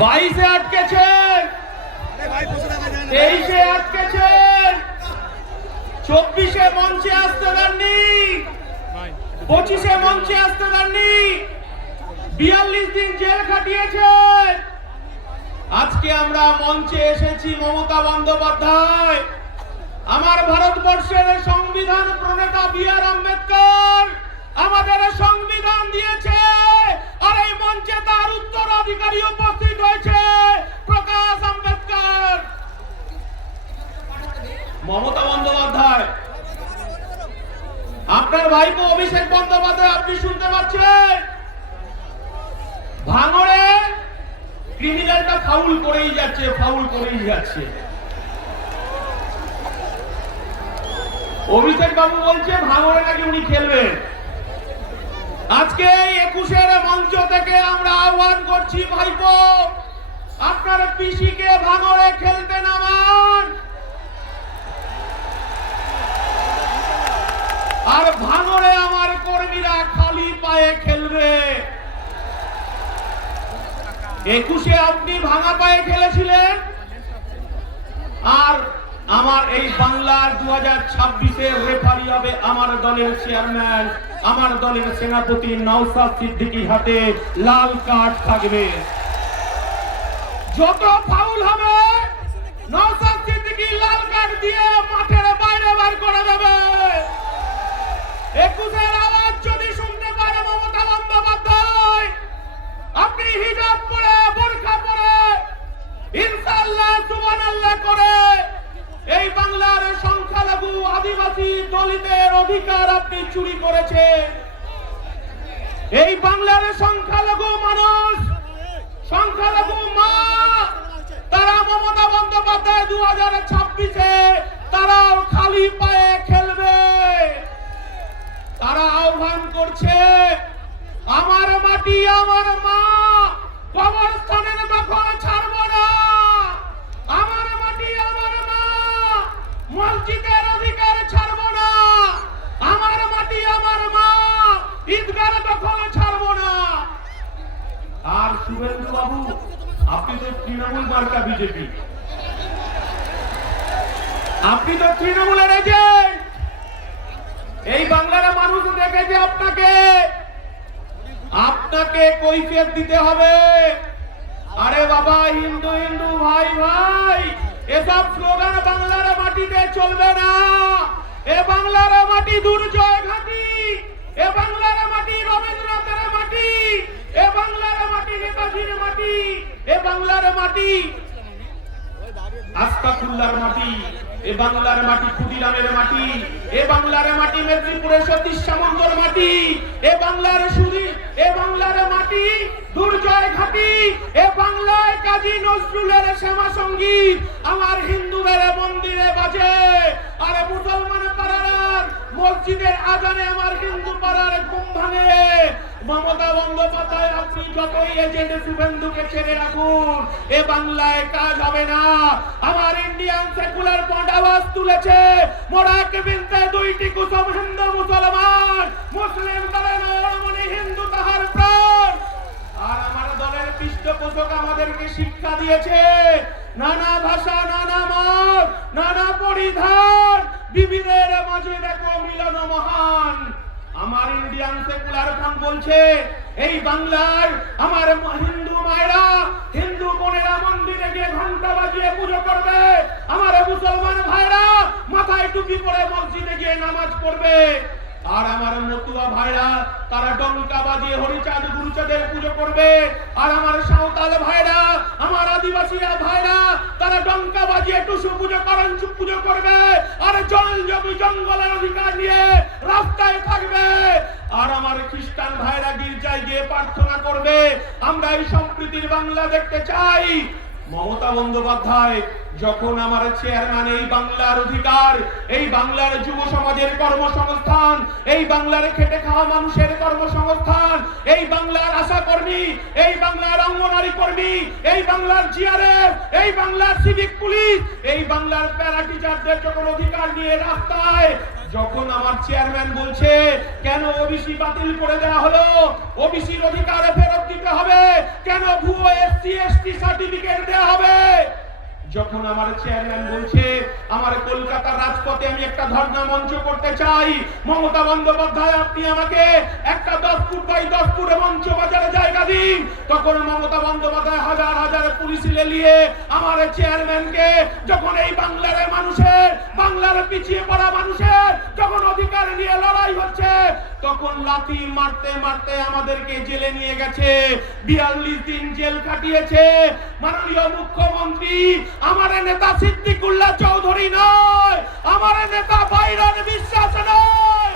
22-এ আটকেছেন, 23-এ আটকেছেন, 24-এ মঞ্চে আসতে দেননি, 25-এ মঞ্চে আসতে দেননি, 42 দিন জেল খাটিয়েছেন। আজকে আমরা মঞ্চে এসেছি মমতা বন্দ্যোপাধ্যায়, আমার ভারতবর্ষের সংবিধান প্রণেতা বি.আর. আম্বেদকর আমাদের সংবিধান দিয়েছে, আর এই মঞ্চে তার উত্তরাধিকারী উপস্থিত হয়েছে প্রকাশ আম্বেদকর। মমতা বন্দ্যোপাধ্যায়, আপনার ভাইপো অভিষেক বন্দ্যোপাধ্যায়, আপনি শুনতে পাচ্ছেন? ভাঙড়ে ক্রিমিনালটা ফাউল করেই যাচ্ছে, ফাউল করেই যাচ্ছে। অভিষেক বাবু বলছে ভাঙড়ে নাকি উনি খেলবেন। আজকে 21-এর মঞ্চ থেকে আমরা আহ্বান করছি, ভাইপো আপনার পিসিকে ভাঙড়ে খেলতে নামান, আর ভাঙড়ে আমার কর্মীরা খালি পায়ে খেলবে। 21-এ আপনি ভাঙা পায়ে খেলেছিলেন, আর আমার এই বাংলার 2026-এর রেফারি হবে আমার দলের চেয়ারম্যান, আমার দলের সেনাপতি নওশাদ সিদ্দিকী, হাতে লাল কার্ড থাকবে। যত ফাউল হবে নওশাদ সিদ্দিকী লাল কার্ড দিয়ে মাঠের বাইরে বার করে দেবে। 21-এর আওয়াজ যদি শুনতে পারে মমতা বন্দ্যোপাধ্যায়, আপনি হিজাব পরে, বোরকা পরে, ইনশাআল্লাহ সুবহানাল্লাহ করে এই বাংলার সংখ্যালঘু আদিবাসী দলিতের অধিকার আপনি চুরি করেছেন। এই বাংলার সংখ্যালঘু মানুষ, সংখ্যালঘু মা, তারা মমতা বন্দ্যোপাধ্যায় 2026-এ তারাও খালি পায়ে খেলবে। তারা আহ্বান করছে, আমার মাটি আমার মা, কবরস্থানের দখল ছাড়বো না। আমার মাটি আমার মা, মসজিদের অধিকার ছাড়বো না। আমার মাটি আমার মা, ঈদগার দখল ছাড়বো না। আর শুভেন্দু বাবু, আপনি তো তৃণমূল মার্কা বিজেপি, আপনি তো তৃণমূলের এজেন্ট। এই বাংলার মানুষ দেখেছে আপনাকে, আপনাকে কৈফিয়ত দিতে হবে। আরে বাবা, হিন্দু হিন্দু, ভাই ভাই, এসব স্লোগান বাংলার মাটিতে চলবে না। এ বাংলার মাটি দুর্জয় ঘাঁটি, এ বাংলার মাটি রবীন্দ্রনাথের মাটি, এ বাংলার মাটি নেতাজির মাটি, এ বাংলার মাটি আস্তাকুল্লার মাটি, এ বাংলার মাটি ক্ষুদিরামের মাটি, এ বাংলার মাটি মেদিনীপুরের সতীশ সামন্তর মাটি, এ বাংলার সুরি, এ বাংলার মাটি দুর্জয় ঘাটি, এ বাংলায় কাজী নজরুলের শ্যামা সঙ্গীত আমার হিন্দুদের মন্দিরে বাজে, আরে মুসলমান পাড়ার মসজিদের আজানে আমার হিন্দু পাড়ার ঘুম ভাঙে। মমতা বন্দ্যোপাধ্যায়, আপনি যতই এজেন্ট শুভেন্দুকে ছেড়ে রাখুন, এ বাংলায় কাজ হবে না। আমার ইন্ডিয়ান সেকুলার ফ্রন্ট আওয়াজ তুলেছে, মোরাকে বিনতে দুইটি কুসুম, হিন্দু মুসলমান, মুসলিম দলের নরমণি, হিন্দু তাহার প্রাণ। আর আমার দলের পৃষ্ঠপোষক আমাদেরকে শিক্ষা দিয়েছে, নানা ভাষা, নানা মত, নানা পরিধান, বিবিধের মাঝে দেখো মিলন মহান। আমার ইন্ডিয়ান সেকুলার ফ্রন্ট বলছে, এই বাংলার আমার হিন্দু মায়েরা, হিন্দু বোনেরা মন্দিরে গিয়ে ঘন্টা বাজিয়ে পুজো করবে, আমার মুসলমান ভাইরা মাথায় টুপি পরে মসজিদে গিয়ে নামাজ পড়বে, আর আমার মতুয়া ভাইরা তারা ডঙ্কা বাজিয়ে হরিচাঁদ গুরুচাঁদের পুজো করবে, আর আমার সাঁওতাল ভাইরা, আমার আদিবাসী ভাইরা তারা ডঙ্কা বাজিয়ে টুসু পুজো, করঞ্চু পুজো করবে, আর জল জমি জঙ্গলের অধিকার নিয়ে রাস্তায় থাকবে, আর আমার খ্রিস্টান ভাইরা গির্জায় গিয়ে প্রার্থনা করবে। আমরা এই সম্প্রীতির বাংলা দেখতে চাই। মমতা বন্দ্যোপাধ্যায় যখন আমার চেয়ারম্যান, এই বাংলার অধিকার, এই বাংলার যুব সমাজের কর্মসংস্থান, এই বাংলার খেটে খাওয়া মানুষের কর্মসংস্থান, এই বাংলার আশা কর্মী, এই বাংলার অঙ্গনারী কর্মী, এই বাংলার জিআরএফ, এই বাংলার সিভিক পুলিশ, এই বাংলার প্যারা টিচারদের যখন অধিকার নিয়ে রাস্তায় যখন আমার চেয়ারম্যান বলছে কেন ওবিসি বাতিল করে দেওয়া হলো, ওবিসির অধিকার ফেরত দিতে হবে, কেন ভুয়ো এসসি এসটি সার্টিফিকেট দেওয়া হবে, যখন আমার চেয়ারম্যান বলছে আমার কলকাতার রাজপথে আমি একটা ধর্ণা মঞ্চ করতে চাই, মমতা বন্দ্যোপাধ্যায় আপনি আমাকে একটা 10 ফুট বাই 10 ফুট মঞ্চ বাজারে জায়গা দিন, তখন মমতা বন্দ্যোপাধ্যায় হাজার হাজার পুলিশ নিয়ে আমার চেয়ারম্যানকে, যখন এই বাংলার মানুষের, বাংলার পিছিয়ে পড়া মানুষের যখন অধিকার নিয়ে লড়াই হচ্ছে, তখন লাথি মারতে মারতে আমাদেরকে জেলে নিয়ে গেছে, 42 দিন জেল কাটিয়েছে মাননীয় মুখ্যমন্ত্রী। আমার নেতা সিদ্দিকুল্লাহ চৌধুরী নয়, আমার নেতা বাইরান বিশ্বাস নয়।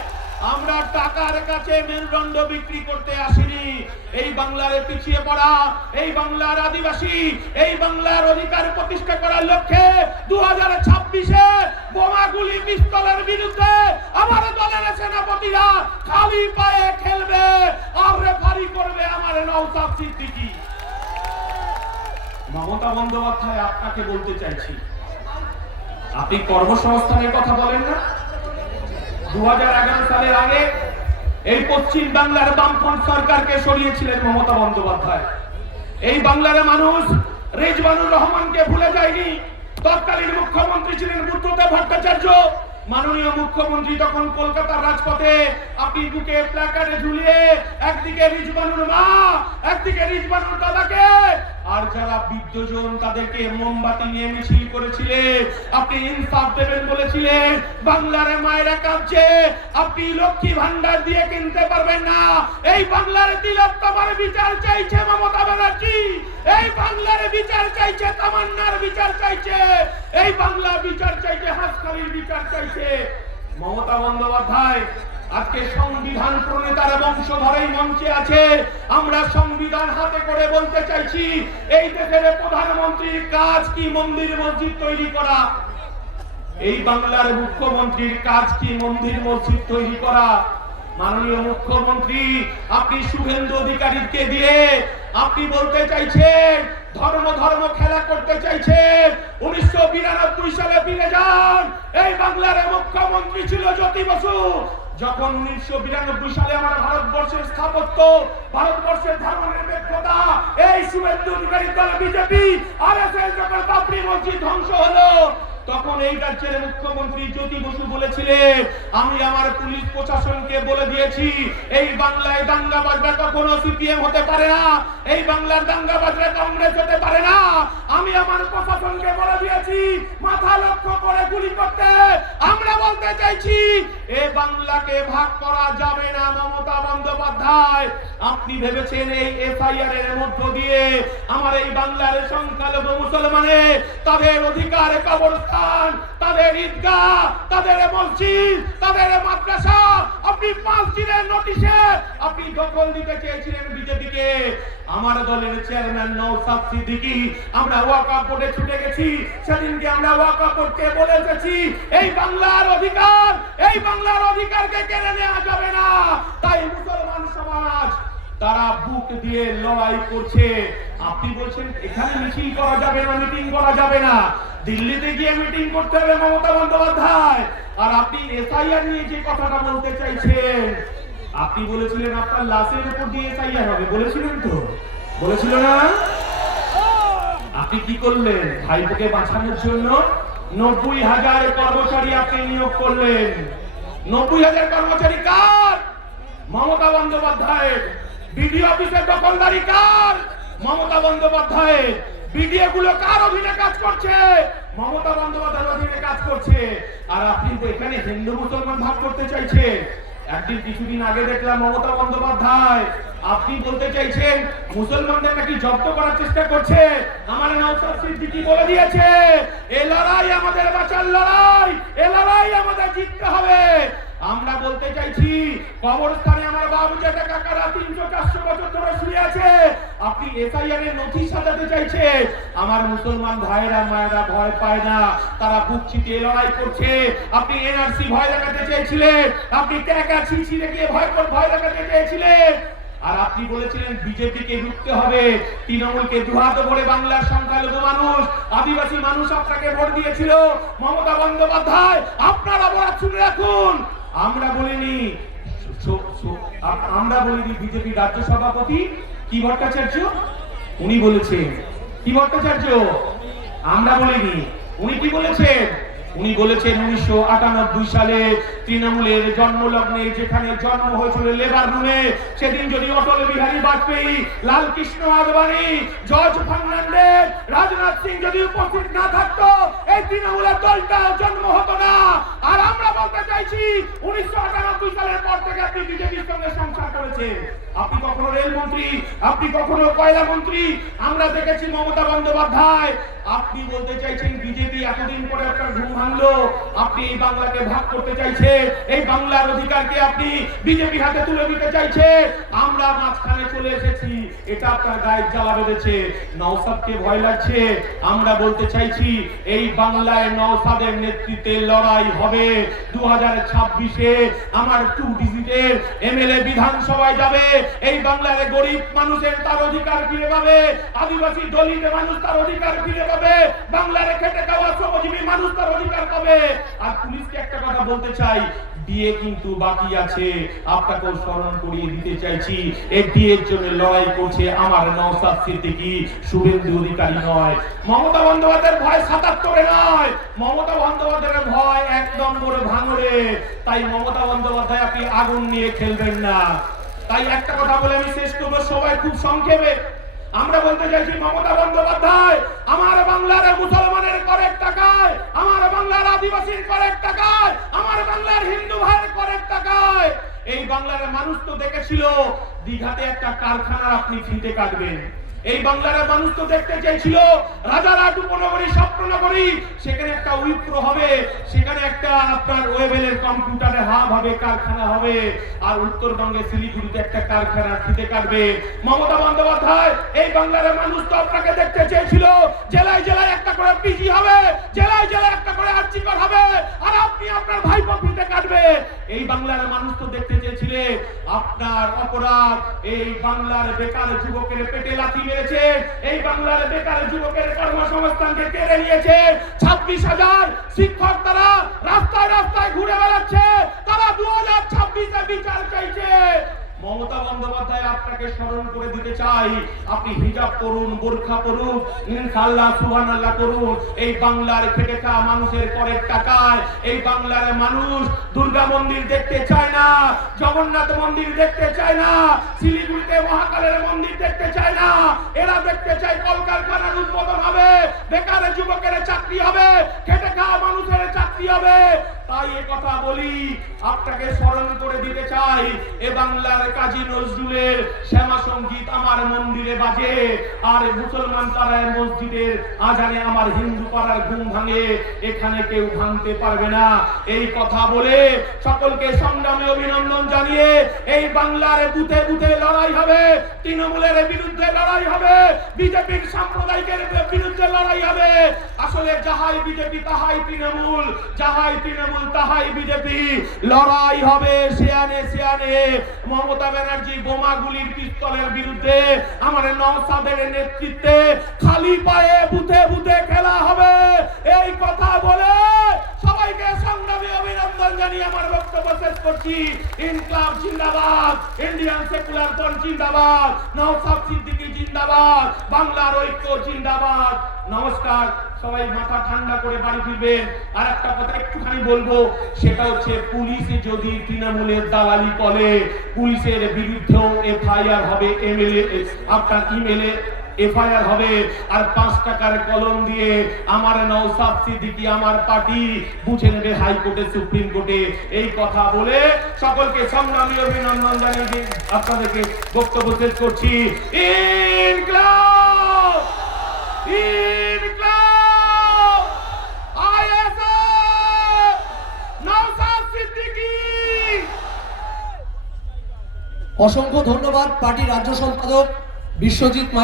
আমরা টাকার কাছে মেরুদণ্ড বিক্রি করতে আসিনি। এই বাংলার পিছিয়ে পড়া, এই বাংলার আদিবাসী, এই বাংলার অধিকার প্রতিষ্ঠা করার লক্ষ্যে 2026-এ বোমাগুলি পিস্তলের বিরুদ্ধে আমার দলের সেনাপতিরা খালি পায়ে খেলবে আর রেফারি করবে আমার নওশাদ সিদ্দিকী। মমতা বন্দ্যোপাধ্যায় আপনাকে বলতে চাইছি, আপনি কর্মসংস্থানের কথা বলেন না? 2011 সালের আগে এই পশ্চিম বাংলার বামফ্রন্ট সরকারকে সরিয়েছিলেন মমতা বন্দ্যোপাধ্যায়। এই বাংলার মানুষ রিজওয়ানুর রহমানকে ভুলে যায়নি। তৎকালীন মুখ্যমন্ত্রী ছিলেন বুদ্ধদেব ভট্টাচার্য। মাননীয় মুখ্যমন্ত্রী তখন কলকাতার রাজপথে আপনি বুকে প্ল্যাকার্ডে ঝুলিয়ে একদিকে রিজওয়ানুর মা, একদিকে রিজওয়ানুর দাদাকে, আর যারা বিদ্যজন তাদেরকে মোমবাতি নিয়ে মিছিল করেছিলেন। আপনি ইনসাফ দেবেন বলেছিলেন, বাংলার মায়েরা কাঁদছে, আপনি লক্ষ্মী ভান্ডার দিয়ে কিনতে পারবেন না। এই বাংলার তিলোত্তমার বিচার চাইছে মমতা ব্যানার্জি, এই বাংলার বিচার চাইছে, তামান্নার বিচার চাইছে, এই বাংলা বিচার চাইছে, হাসখালির বিচার চাইছে মমতা বন্দ্যোপাধ্যায়। আজকে সংবিধান প্রণেতার বংশধরেই মঞ্চে আছে। আমরা সংবিধান হাতে করে বলতে চাইছি, এই দেশের প্রধানমন্ত্রীর কাজ কি মন্দির মসজিদ তৈরি করা? এই বাংলার মুখ্যমন্ত্রীর কাজ কি মন্দির মসজিদ তৈরি করা? মাননীয় মুখ্যমন্ত্রী, আপনি শুভেন্দু অধিকারীকে দিয়ে আপনি বলতে চাইছেন ধর্ম ধর্ম খেলা করতে চাইছেন। 1992 সালে ফিরে যান। এই বাংলার মুখ্যমন্ত্রী ছিল জ্যোতি বসু। যখন 1992 সালে আমার ভারতবর্ষের স্থাপত্য, ভারতবর্ষের ধর্মনিরপেক্ষতা, এই শুভেন্দু অধিকারীর দল বিজেপি আরএসএস যখন বাবরি মসজিদ ধ্বংস হলো, তখন এই রাজ্যের মুখ্যমন্ত্রী জ্যোতি বসু বলেছিলেন, আমি আমার পুলিশ প্রশাসনকে বলে দিয়েছি এই বাংলায় দাঙ্গাবাজরা কখনো সিপিএম হতে পারে না, এই বাংলার দাঙ্গাবাজরা কংগ্রেস হতে পারে না। আমি আমার প্রশাসনকে বলে দিয়েছি মাথা লক্ষ্য করে গুলি করতে। আমরা বলতে চাইছি এই বাংলাকে ভাগ করা যাবে না। মমতা বন্দ্যোপাধ্যায়, আপনি ভেবেছেন এই এফআইআর এর মধ্য দিয়ে আমার এই বাংলার সংখ্যালঘু মুসলমানের তাদের অধিকার কবরস্থান, তাদের ঈদগাহ, তাদের মসজিদ, তাদের মাদ্রাসা, আপনি 5 দিনের নোটিশে আপনি দখল দিতে চেয়েছিলেন বিজেপিকে। আমার দলের চেয়ারম্যান নওশাদ সিদ্দিকী, আমরা ওয়াকফ বোর্ডে ছুটে গেছি। সেদিনকে আমরা ওয়াকফ বোর্ডকে বলে এসেছি এই বাংলার অধিকার, এই বাংলার অধিকারকে কেড়ে নেওয়া যাবে না। তাই মুসলমান সমাজ তারা বুক দিয়ে লড়াই করছে। আপনি বলছেন এখানে মিছিল করা যাবে না, মিটিং করা যাবে না, দিল্লিতে গিয়ে মিটিং করতে হবে মমতা বন্দ্যোপাধ্যায়। আর আপনি এসআইআর নিয়ে যে কথাটা বলতে চাইছেন, আপনি বলেছিলেন আপনার লাশের উপর দিয়ে এসআইআর হবে, বলেছিলেন তো? বলেছিল না? আপনি কি করলেন? ভাইপোকে বাঁচানোর জন্য 90,000 কর্মচারী আপনি নিয়োগ করলেন। 90,000 কর্মচারী কার? মমতা বন্দ্যোপাধ্যায়। বিডিও অফিসের দখলদারি কার? মমতা বন্দ্যোপাধ্যায়। বিডিও গুলো কার অধীনে কাজ করছে? মমতা বন্দ্যোপাধ্যায়ের অধীনে কাজ করছে। আর আপনি তো এখানে হিন্দু মুসলমান ভাগ করতে চাইছে। একদিন কিছুদিন আগে দেখলাম মমতা বন্দ্যোপাধ্যায় আপনি বলতে চাইছেন মুসলমানদের নাকি জব্দ করার চেষ্টা করছে। আমার নওশাদ সিদ্দিকী বলে দিয়েছে এই লড়াই আমাদের বাঁচার লড়াই, এই লড়াই আমাদের জিততে হবে। আমরা বলতে চাইছি কবরস্থানে আমার বাবু জেঠা কাকারা 300-400 বছর ধরে শুয়ে আছে, আপনি এসআইআর এর নথি সাজাতে চাইছে। আমার মুসলমান ভাইয়েরা মায়েরা ভয় পায় না, তারা বুক চিতিয়ে লড়াই করছে। আপনি এনআরসি ভয় দেখাতে চেয়েছিলেন, আপনি টাকা ছিঁড়ে গিয়ে ভয় দেখাতে চেয়েছিলেন। আর আপনি বলেছিলেন বিজেপিকে রুখতে হবে, তৃণমূলকে দুহাত ভরে বাংলার সংখ্যালঘু মানুষ, আদিবাসী মানুষ আপনাকে ভোট দিয়েছিল। মমতা বন্দ্যোপাধ্যায়, আপনারা বলা শুনে রাখুন, আমরা বলিনি, আমরা বলিনি বিজেপি রাজ্য সভাপতি কি ভট্টাচার্য, উনি বলেছেন। কি ভট্টাচার্য? আমরা বলিনি। উনি কি বলেছেন? উনি বলেছেন 1998 সালে তৃণমূলের জন্মলগ্নে, যেখানে জন্ম হয়েছিল লেবার রুমে, সেদিন যদি অটল বিহারী বাজপেয়ী, লাল কৃষ্ণ আদবানি, জর্জ ফার্নান্ডেজ, রাজনাথ সিং যদি উপস্থিত না থাকতো, এই তৃণমূলের দলটা জন্ম হতো না। আর আমরা বলতে চাইছি 1998 সালের পর থেকে আপনি বিজেপির সঙ্গে সংসার করেছেন। আপনি কখনো রেলমন্ত্রী, আপনি কখনো কয়লা মন্ত্রী, আমরা দেখেছি মমতা বন্দ্যোপাধ্যায়। আপনি বলতে চাইছেন বিজেপি এতদিন পরে একটা ঘুম ভাঙলো, আপনি এই বাংলাকে ভাগ করতে চাইছে, এই বাংলার অধিকারকে আপনি বিজেপি হাতে তুলে দিতে চাইছে। আমরা মাঝখানে চলে এসেছি, এটা আপনার গায়ে জ্বালা বেঁধেছে। নওশাদকে ভয় লাগছে। আমরা বলতে চাইছি এই বাংলায় নওশাদের নেতৃত্বে লড়াই হবে। 2026-এ আমার 2 ডিজিটের এমএলএ বিধানসভায় যাবে। এই বাংলার গরিব মানুষের তার অধিকার ফিরে পাবে, আদিবাসী দলিত মানুষ তার অধিকার ফিরে পাবে, বাংলার খেটে খাওয়া শ্রমজীবী মানুষ তার অধিকার পাবে। আর পুলিশকে একটা কথা বলতে চাই, ডিএ কিন্তু বাকি আছে, আপনাকেও স্মরণ করিয়ে দিতে চাইছি। এই ডিএর জন্য লড়াই করছে আমার নওশাদ সিদ্দিকী, শুভেন্দু অধিকারী নয়। মমতা বন্দ্যোপাধ্যায়ের ভয় 77-এ নয়, মমতা বন্দ্যোপাধ্যায়ের ভয় 1 নম্বর ভাঙড়ে। তাই মমতা বন্দ্যোপাধ্যায়, আপনি আগুন নিয়ে খেলবেন না। তাই একটা কথা বলে আমি শেষ করবো, সবাই খুব সংক্ষেপে। আমরা বলতে চাইছি মমতা বন্দ্যোপাধ্যায়, আমার বাংলার মুসলমানের করের টাকায়, আমার বাংলার আদিবাসীর করের টাকায়, আমার বাংলার হিন্দু ভাইয়ের করের টাকায় এই বাংলার মানুষ তো দেখেছিল দীঘাতে একটা কারখানা আপনি ফিতে কাটবেন। এই বাংলার মানুষ তো দেখতে চেয়েছিল রাজারহাট উপনগরী, স্বপ্ননগরী, সেখানে একটা উইপ্রো হবে, সেখানে একটা আপনার ওয়েবেলের কম্পিউটারে হাব হবে, কারখানা হবে। আর উত্তরবঙ্গে শিলিগুড়িতে একটা কারখানা ফিতে কাটবে। মমতা বন্দ্যোপাধ্যায়, এই বাংলার মানুষ তো আপনাকে দেখতে চেয়েছিল জেলায় জেলায় একটা করে পিজি হবে, জেলায় জেলায় একটা করে আর্চিকর হবে, আর আপনি আপনার ভাইপো ফিতে কাটবে। এই বাংলার মানুষ তো দেখতে চেয়েছিলে আপনার অপরাধ এই বাংলার বেকার যুবকের পেটে লাথি মেরেছে, এই বাংলার বেকার যুবকের কর্মসংস্থানকে কেড়ে নিয়েছে। 26,000 শিক্ষক তারা রাস্তায় রাস্তায় ঘুরে বেড়াচ্ছে, তারা 2026-এ বিচার চাইছে। মমতা বন্দ্যোপাধ্যায়, আপনাকে স্মরণ করে দিতে চাই, আপনি হিজাব করুন, বোরখা পরুন, ইনশাআল্লাহ সুবহানাল্লাহ করুন। এই বাংলার খেটে খাওয়া মানুষের করের টাকায় এই বাংলার মানুষ দুর্গা মন্দির দেখতে চায় না, জগন্নাথ মন্দির দেখতে চায় না, শিলিগুড়িতে মহাকালের মন্দির দেখতে চায় না। এরা দেখতে চায় কলকারখানার উদ্বোধন হবে, বেকার যুবকের চাকরি হবে, খেটে খাওয়া মানুষের চাকরি হবে। তাই এই কথা বলি, আপনাকে স্মরণ করে দিতে চাই, এ বাংলার কাজী নজরুলের শ্যামা সঙ্গীত আমার মন্দিরে বাজে, আর মুসলমান পাড়ায় মসজিদের আজানে আমার হিন্দু পাড়ার ঘুম ভাঙে, এখানে কেউ ভাঙতে পারবে না। এই কথা বলে সকলকে সংগ্রামে অভিনন্দন জানিয়ে এই বাংলার বুথে বুথে লড়াই হবে, তৃণমূলের বিরুদ্ধে লড়াই হবে, বিজেপির সাম্প্রদায়িকের বিরুদ্ধে লড়াই হবে। আসলে যাহাই বিজেপি তাহাই তৃণমূল, যাহাই তৃণমূল তাহাই বিজেপি। লড়াই হবে শিয়ানে শিয়ানে। মমতা ব্যানার্জি বোমাগুলির পিস্তলের বিরুদ্ধে আমার নওশাদের নেতৃত্বে খালি পায়ে বুথে বুথে খেলা হবে। এই কথা বলে সবাইকে সংগ্রামী অভিনন্দন জানিয়ে আমার বক্তব্য শেষ করছি। ইনকলাব জিন্দাবাদ, ইন্ডিয়ান সেকুলার ফ্রন্ট জিন্দাবাদ, নওশাদ সিদ্দিকী জিন্দাবাদ, বাংলার ঐক্য জিন্দাবাদ। নমস্কার, সবাই মাথা ঠান্ডা করে বাড়ি ফিরবেন। আর একটা কথা একটুখানি বলবো, সেটা হচ্ছে পুলিশে যদি তৃণমূলের দালালি করে, পুলিশের বিরুদ্ধেও এফআইআর হবে, এমএলএ আপনার ইমেলে এফআইআর হবে। আর 5 টাকার কলম দিয়ে আমার নওশাদ সিদ্দিকী আমার পার্টি বুঝে নেবে হাইকোর্টে, সুপ্রিম কোর্টে। এই কথা বলে সকলকে সংগ্রামী অভিনন্দন জানিয়ে আপনাদেরকে বক্তব্য শেষ করছি। ইনকলাব, ইনকলাব, আইএসএফ, নওশাদ সিদ্দিকী। অসংখ্য ধন্যবাদ পার্টির রাজ্য সম্পাদক বিশ্বজিৎ।